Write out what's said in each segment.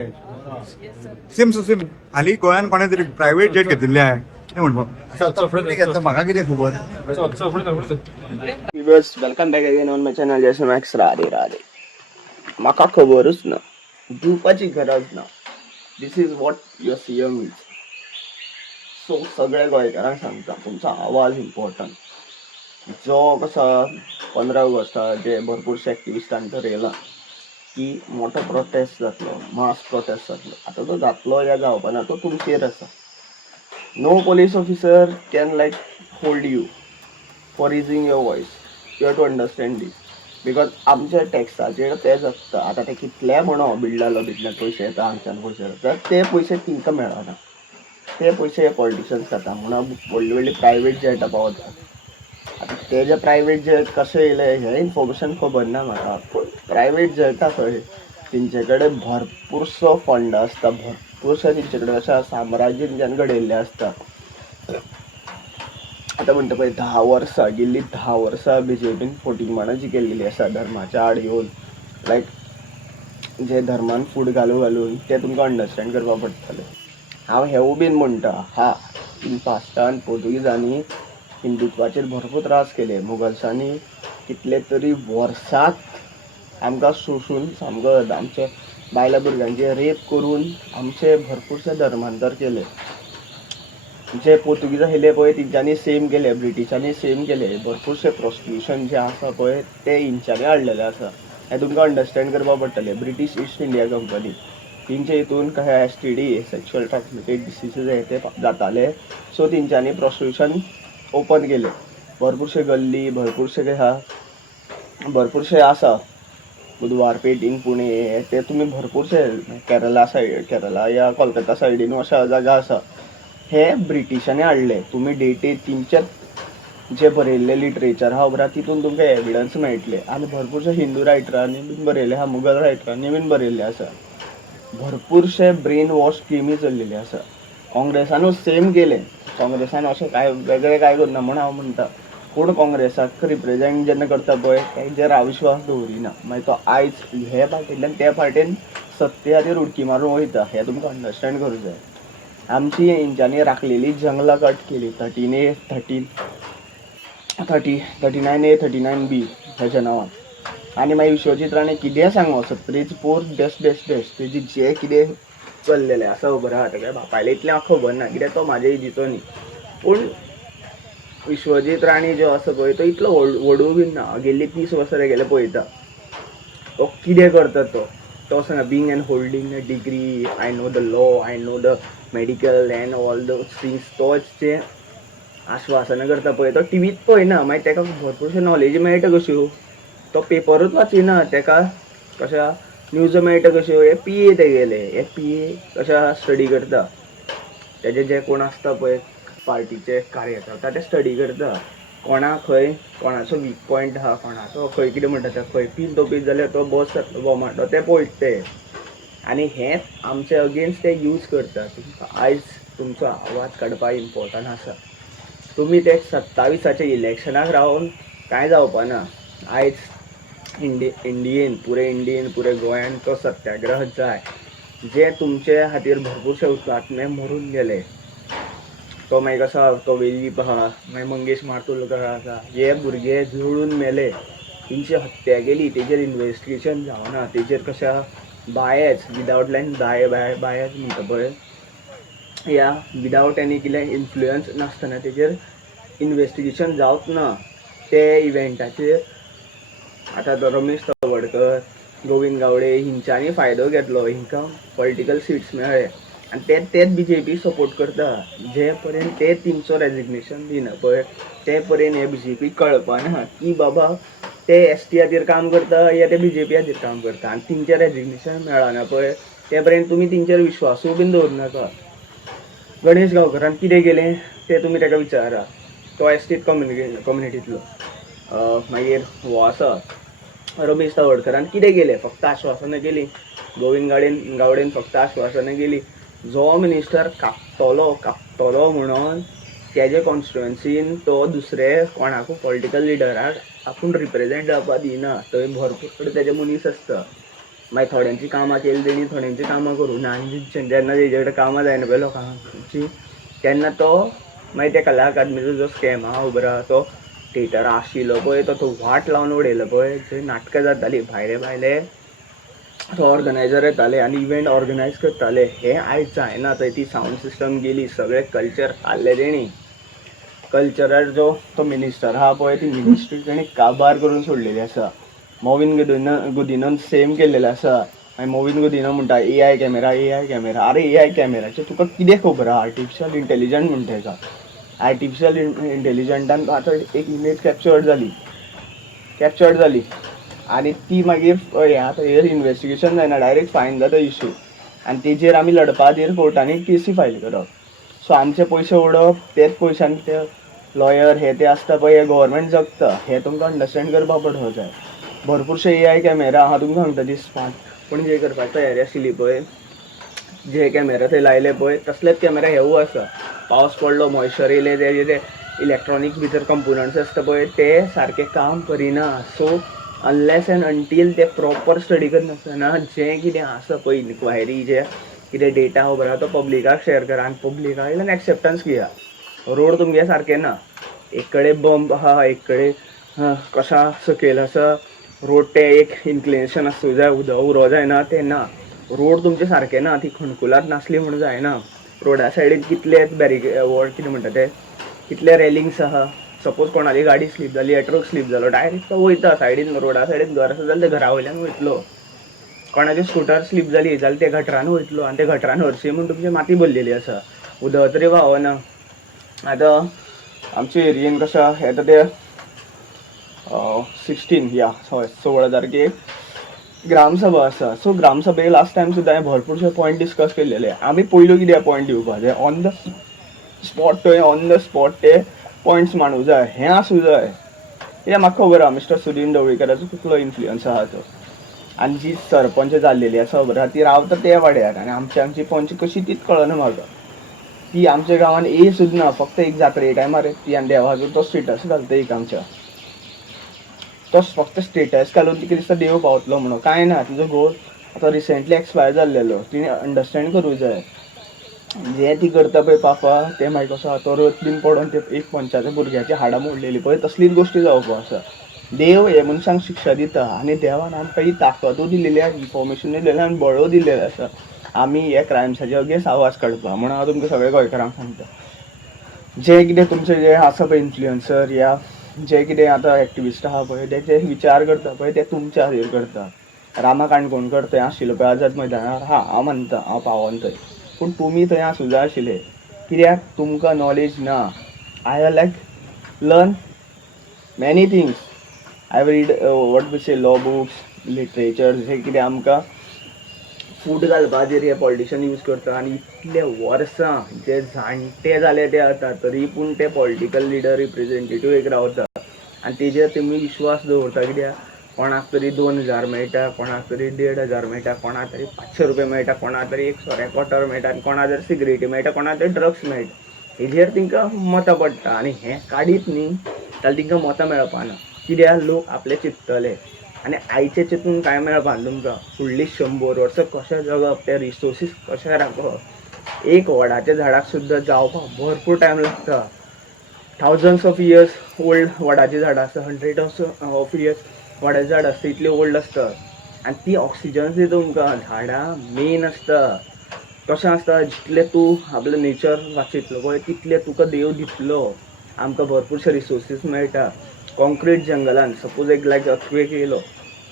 Same same हाली गोंयान कोणे तरी प्रायव्हेट जेट घेतिल्ले आहे ते म्हणतो म्हाका कितें खबर. Viewers, welcome back again on my channel. Jason Max Radhe Radhe. म्हाका खबरच ना, दिवपाची गरज ना. This is what your CM is. सो सगळ्या गोंयकारांक सांगता, तुमचा आवाज इम्पॉर्टंट. जो कसा 15 ऑगस्टाक जे भरपूरशे एक्टिविस्टांनी ठरयला की मोठो प्रोटेस्ट जातलो, मास प्रोटेस्ट जातलो. आता तो जातलो या जावपाना तो तुमचेर आसा. No police officer can like hold you for raising your voice. You have to understand this. Because आमच्या टॅक्साचेर ते जगता. आता ते कितले म्हणो बिल्डालो बिल्डात पयशे येता हांगच्यान पयशे येता, ते पयशे तिंका मेळना. ते पयशे पॉलिटिशियन्स खाता म्हणून व्हडली व्हडली प्रायव्हेट जेटां पावतात. आता ते जे प्रायव्हेट जेट कशे येयले हे इन्फॉर्मेशन खबर ना म्हाका. पूण प्रायव्हेट जेटां खंय तेंचे कडेन भरपूरसो फंड आसता, भरपूरशे तेंचे कडेन अशें साम्राज्य तेंच्यानी घडयल्लें आसता. आता म्हणटा पळय 10 वर्सां गेल्ली, 10 वर्सां बीजेपीन फोटींग मार्डां जिखिल्ली आसा धर्माच्या आड येवन. लायक जे धर्मान फूट घालून ते तुमकां अंडरस्टँड करपा पडटलें. हांव हेवूय बीन म्हणटा, इन पास्टान पोर्तुगीजांनी हिंदुत्वाचेर भरपूर त्रास केले. मुघल्सांनी कितले तरी वर्सांत आमकां सोंसून सामको आमचे बायलां भुरग्यांचे रेप करून आमचे भरपूरशे धर्मांतर केले. जे पोर्तुगीज आयिल्ले पळय तेंच्यांनी सेम केले, ब्रिटिशांनी सेम केले. भरपूरशे प्रोस्टिट्यूशन जे आसा पळय ते हेंच्यांनी हाडलेलें आसा. हें तुमकां अंडरस्टँड करपा पडटलें. ब्रिटीश ईस्ट इंडिया कंपनी तेंचे हितून कशें STD सेक्शुअल ट्रान्समिटेड डिसीजीस हे ते जाताले. सो तेंच्यांनी प्रोस्टिट्यूशन ओपन केले. भरपूरशे गल्ली, भरपूरशे आसा. बुधवारपेट इन पुणे ते तुमी भरपूरशे केरला या कोलकाता सायडीन अशा जागा आसा. हे ब्रिटिशांनी हाडले. तुमी डेटी तेंचे जे बरयल्ले लिटरेचर आहा खबरां तितून तुमकां एविडन्स मेळटले. आनी भरपूरशे हिंदू रायटरांनी बीन बरयले आहा, मुघल रायटरांनी बीन बरयल्ले आसा. भरपूरशे ब्रेन वॉश स्किमी चल्लेले आसा. काँग्रेसानूच सेम केले. काँग्रेसान अशें काय वेगळें काय करना म्हूण हांव म्हणटा. पूण काँग्रेसाक रिप्रेझेंट जेन्ना करता पळय तेंचेर हांव विश्वास दवरिना. मागीर तो आयज हे पार्टींतल्यान त्या पार्टीन सत्ते खातीर उडकी मारून वयता. हें तुमकां अंडरस्टँड करूंक जाय. आमची हेंच्यांनी राखलेली जंगलां कट केली. 39A 39B हेच्या नांवान. आनी मागीर विश्वजीत राणे कितें सांगो सत्तरेची पोर डॅश तेजी जे कितें चल्लेलें आसा खबर आहा तेका बापायले इतलें म्हाका खबर ना कित्याक तो म्हाज्या एजीचो न्ही. पूण विश्वजीत राणे जो आसा पळय तो इतलो व्हडू बीन ना. गेल्ली 30 वर्सां तेगेले पळयता तो कितें करता. तो सांगा being end holding a degree, I know the law, I know the medical end all the things. तोच जे आश्वासनां करता पळय तो टीव्हीत पळयना. मागीर तेका भरपूरशे नॉलेज मेळटा कश्यो. तो पेपरूच वाचिना. तेका कशा न्यूज मेळटा कश्यो. हे PA तेगेले. हे PA कशा स्टडी करता. तेजे जे कोण आसता पळय पार्टीचे कार्यकर्ता ते स्टडी करता. कोणाक खंय कोणाचो वीक पॉयंट आहा, कोणाचो खंय कितें म्हणटा ते खंय पीन तोपीत जाल्यार तो बस बोमाडो ते पळयता ते. आनी हेंच आमचे अगेन्स्ट ते यूज करता. तुमकां आयज तुमचो आवाज काडपाक इम्पॉर्टंट आसा. तुमी ते 27चे इलेक्शनाक रावन कांय जावपाना. आयज पुरे गोंयान तो सत्याग्रह जाय. जे तुमचे खातीर भरपूरशे हुतात्मे मरून गेले. तो मागीर कसा तो वेलीप आहा, मागीर मंगेश मातुरकर आसा. हे भुरगे जळून मेले. तेंची हत्या केली. तेजेर इन्वेस्टिगेशन जावना. तेजेर कशा बायस विदावट लायन बायस म्हणटा पळय या विदावट एनी कितें इन्फ्लुयन्स नासतना तेजेर इन्वेस्टिगेशन जावच ना. ते इव्हेंटाचेर आतां तो रमेश तवडकर, गोविंद गावडे हिंच्यांनी फायदो घेतलो. हिंकां पॉलिटिकल सिट्स मेळ्ळे आनी तेच BJP सपोर्ट करता. जे पर्यंत ते तेंचो रेजिग्नेशन दिना पळय ते पर्यंत हे BJP कळपाना की बाबा ते ST खातीर काम करता या ते BJP खातीर काम करता. आनी तेंचें रेजिग्नेशन मेळना पळय ते पर्यंत तुमी तेंचेर विश्वासूय बीन दवरनाका. गणेश गांवकरान कितें केलें तें तुमी ताका विचारा. तो ST कम्युनिटींतलो. मागीर हो आसा रमेश तवडकरान कितें केलें? फक्त आश्वासनां केली. गोविंद गावडेन फक्त आश्वासनां केली. जो मिनिस्टर कापतलो म्हणून तेजे कॉन्स्टिट्युएन्सीन तो दुसरे कोणाकू पॉलिटिकल लिडराक आपूण रिप्रेझेंट जावपाक दिना. थंय भरपूर तेजे मनीस आसता. मागीर थोड्यांची कामां केली तेणी थोड्यांची कामां करूं ना आनी जेन्ना तेजे कडेन कामां जायना पळय लोकांची तेन्ना तो मागीर त्या कला अकादमीचो जो स्कॅम आहा खबर आहा तो थिएटर आशिल्लो पळय तो वाट लावन उडयलो पळय जंय नाटकां जातालीं भायले भायले तो ऑर्गनायझर येताले आनी इव्हेंट ऑर्गनायज करताले हे आयज जायना थंय ती सावंड सिस्टम गेली सगळे कल्चर हाडले तेणी कल्चरल जो तो मिनिस्टर आहा पळय ती मिनिस्ट्री तेणी काबार करून सोडलेली आसा मोविन गुदिनन सेम केल्लेलें आसा आनी मोविन गुदिनो म्हणटा AI कॅमेरा अरे AI कॅमेराचेर तुका कितें खबर आहा आर्टिफिशियल इंटेलिजंट म्हणटा तेका आर्टिफिशियल इंटेलिजंटान आतां एक इमेज कॅप्चर्ड जाली आनी ती मागीर हे आतां हेर इन्वेस्टिगेशन जायना डायरेक्ट फायन जाता इश्यू आनी तेजेर आमी लडपाचेर कोर्टांनी केसी फायल करप सो आमचे पयशे उडोवप तेच पयशांनी ते लॉयर हे ते आसता पळय हे गव्हर्मेंट जगता हे तुमकां अंडरस्टँड करपाक पडपाक जाय भरपूरशे AI कॅमेरा हांव तुमकां सांगता ती स्मार्ट पूण जे करपाची तयारी आशिल्ली पळय जे कॅमेरा थंय लायले पळय तसलेच कॅमेरा हेवू आसा पावस पडलो मॉइश्चर येयले ते इलेक्ट्रॉनिक्स भितर कंपोनंट्स आसता पळय ते सारके काम करिना सो अनलेस एंड अंटील ते प्रॉपर स्टडी करनासतना जें कितें आसा पळय इन्क्वायरी जे कितें डेटा खबर आहा तो पब्लिकाक शेअर करा आनी पब्लिका कडल्यान एक्सेप्टन्स घेया रोड तुमगे सारके ना एक कडेन बंप आहा एक कडेन कशा सकयल आसा रोड ते एक इन्क्लिनेशन आसूं जाय उदक उरो जायना ते ना रोड तुमचे सारके ना ती खणकुलात नासली म्हणून जायना रोडा सायडीन कितले कितें म्हणटा ते कितले रेलिंग्स आहा सपोज कोणाली गाडी स्लीप जाली ट्रक स्लीप जालो डायरेक्ट तो वयता सायडीन रोडा सायडीन घर आसा जाल्यार ते घरा वयल्यान वयतलो कोणाची स्कुटर स्लीप जाली जाल्यार ते गटरान वयतलो आनी ते गटरान हरशीं म्हणून तुमची माती भरलेली आसा उदक तरी व्हांवना आतां आमच्या एरियेन कशें येता ते 16 तारखेक ग्रामसभा आसा सो ग्रामसभेक लास्ट टायम सुद्दां हांवें भरपूरशे पॉयंट डिस्कस केल्लेले आमी पयलू कितें पॉयंट दिवपाचे ऑन द स्पॉट ते पॉयंट्स मांडूं जाय हें आसूं जाय कित्याक म्हाका खबर आहा मिस्टर सुदीन ढवळीकराचो कितलो इन्फ्लुयन्स आहा तो आनी जी सरपंच जाल्लेली आसा खबर आहा ती रावता ते वाड्यार आनी आमची पंच कशी तीच कळना म्हाका ती आमच्या गांवान सुद्दां ना फक्त एक जात्रे टायमार ती आनी देवाचो तो स्टेटस घालता एक आमच्या तो फक्त स्टेटस घालून तिका दिसता देव पावतलो म्हणून कांय ना तिजो गोल आतां रिसेंटली एक्सपायर जाल्लेलो तिणें अंडरस्टँड करूंक जाय जे ती करता पळय पापा ते मागीर कसो आहा तो रथ बीन पडोन ते एक पंचाच्या भुरग्याची हाडां मोडलेली पळय तसलीच गोश्टी जावपाक आसा देव हे मनशांक शिक्षा दिता आनी देवान आमकां ही ताकदूय दिलेली आसा इन्फॉर्मेशन दिलेलें आनी बळो दिलेलें आसा आमी हे क्रायम्साचे अगेन्स्ट आवाज काडपा म्हणून हांव तुमकां सगळे गोंयकारांक सांगता जे कितें तुमचे जे आसा पळय इन्फ्लुएन्सर या जे कितें आतां एक्टिविस्ट आहा पळय ते विचार करता पळय ते तुमच्या खातीर करता रामा काणकोणकर थंय आशिल्लो पळय आझाद मैदानार हांव मानता हांव पावोन थंय पूण तुमी थंय आसूं जाय आशिल्ले कित्याक तुमकां नॉलेज ना I have learn many things I read what we say law books literature जे कितें आमकां फूड घालपाचेर हे पॉलिटिशियन यूज करता आनी इतले वर्सां जे जाणटे जाले ते जाता तरी पूण ते पॉलिटिकल लिडर रिप्रेझेंटेटीव एक रावता आनी तेजेर तुमी विश्वास दवरता कित्याक कोणाक तरी 2000 मेळटा कोणाक तरी 1500 मेळटा कोणाक तरी 500 रुपया मेळटा कोणाक तरी 1 सोऱ्या क्वॉर्टर मेळटा आनी कोणाक तरी सिगरेटी मेळटा कोणाक तरी ड्रग्स मेळटा हेजेर तांकां मतां पडटा आनी हें काडीत न्ही जाल्यार तांकां मतां मेळपाना कित्याक लोक आपले चिंततले आनी आयचे चिंतून कांय मेळपाना तुमकां फुडलीं 100 वर्सां कशें जगप ते रिसोर्सीस कशें राखप एक वडाच्या झाडाक सुद्दां जावपाक भरपूर टायम लागता थावजंड्स ऑफ इयर्स ओल्ड वडाची झाडां आसता 100 ऑफ इयर्स वडाची झाडां आसता इतली ओल्ड आसता आनी ती ऑक्सिजन दिता तुमकां झाडां मेन आसता कशें आसता जितले तूं आपलें नेचर वाचयतलो पळय तितले तुका देव दितलो आमकां भरपूरशे रिसोर्सीस मेळटा कॉन्क्रीट जंगलान सपोज एक अर्थक्वेक येयलो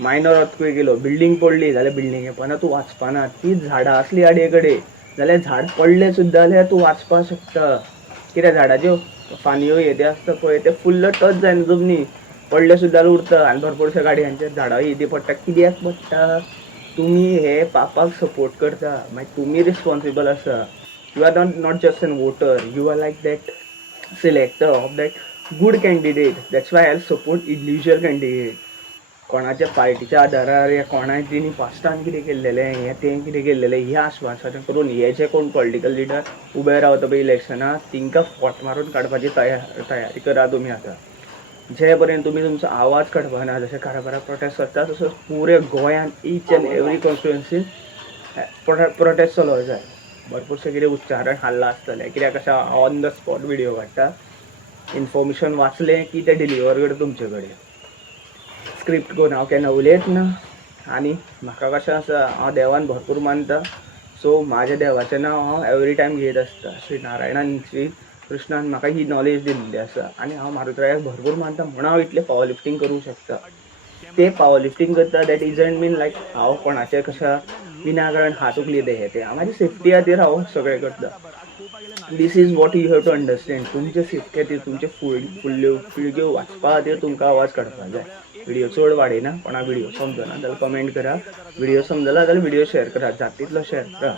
मायनर अर्थक्वेक येयलो बिल्डींग पडली जाल्यार बिल्डींगे पोंदा तूं वाचपाना ती झाडां आसली आडये कडेन जाल्यार झाड पडलें सुद्दां जाल्यार तूं वाचपाक शकता कित्याक झाडाच्यो फांदयो येदे आसता पळय ते फुल्ल टच जायना जमनी पडले सुद्दां उरता आनी भरपूरशा गाडयांचेर झाडां येदी पडटा कित्याक पडटा तुमी हे पापाक सपोर्ट करता मागीर तुमी रिस्पॉन्सिबल आसा you are not just an voter you are like that selector of that good candidate that's why I support individual candidate कोणाच्या पार्टीच्या आदारार या कोणाय तेणी पास्टान कितें केल्लेलें हें तें कितें केल्लेलें हें आश्वासन करून हे जे कोण पॉलिटिकल लिडर उबे रावता पळय इलेक्शनाक तांकां फोट मारून काडपाची तयारी करा तुमी आतां जे पर्यंत तुम्ही तुमचो आवाज काडपाना जशें कारबारा प्रोटेस्ट करता तसो पुरे गोंयान ईच एंड एवरी कॉन्स्टिट्युएन्सीन प्रोटेस्ट चलोवंक जाय. भरपूरशे कितें उच्चारण हाल्ला आसतलें कित्याक अशें ऑन द स्पॉट व्हिडिओ काडटा, इन्फॉर्मेशन वाचलें की तें डिलिव्हर करता तुमचे कडेन. स्क्रिप्ट करून हांव केन्ना उलयत ना आनी म्हाका कशें आसा हांव देवान भरपूर मानता. सो म्हाज्या देवाचें नांव हांव एवरी टायम घेत आसता. श्री नारायणान श्री कृष्णान म्हाका ही नॉलेज दिल्ली आसा आनी हांव मारुतीरायाक भरपूर मानता म्हणून हांव इतलें पावर लिफ्टींग करूंक शकता. ते पावर लिफ्टींग करता दॅट इजंट मीन लायक हांव कोणाचें कशें विनाकारण हात उखली ते हांव म्हाजी सेफ्टी खातीर हांव सगळें करता. This is what you have to understand. तुमचे सेफ्टी खातीर तुमचे फुडल्यो पिळग्यो वाचपा खातीर तुमकां आवाज काडपाक जाय. व्हिडिओ चड वाडयना, कोणाक व्हिडिओ समजना जाल्यार कमेंट करा. व्हिडिओ समजला जाल्यार व्हिडिओ शेअर करा, जाता तितलो शेअर करा.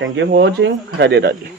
Thank you for watching. Radhe Radhe.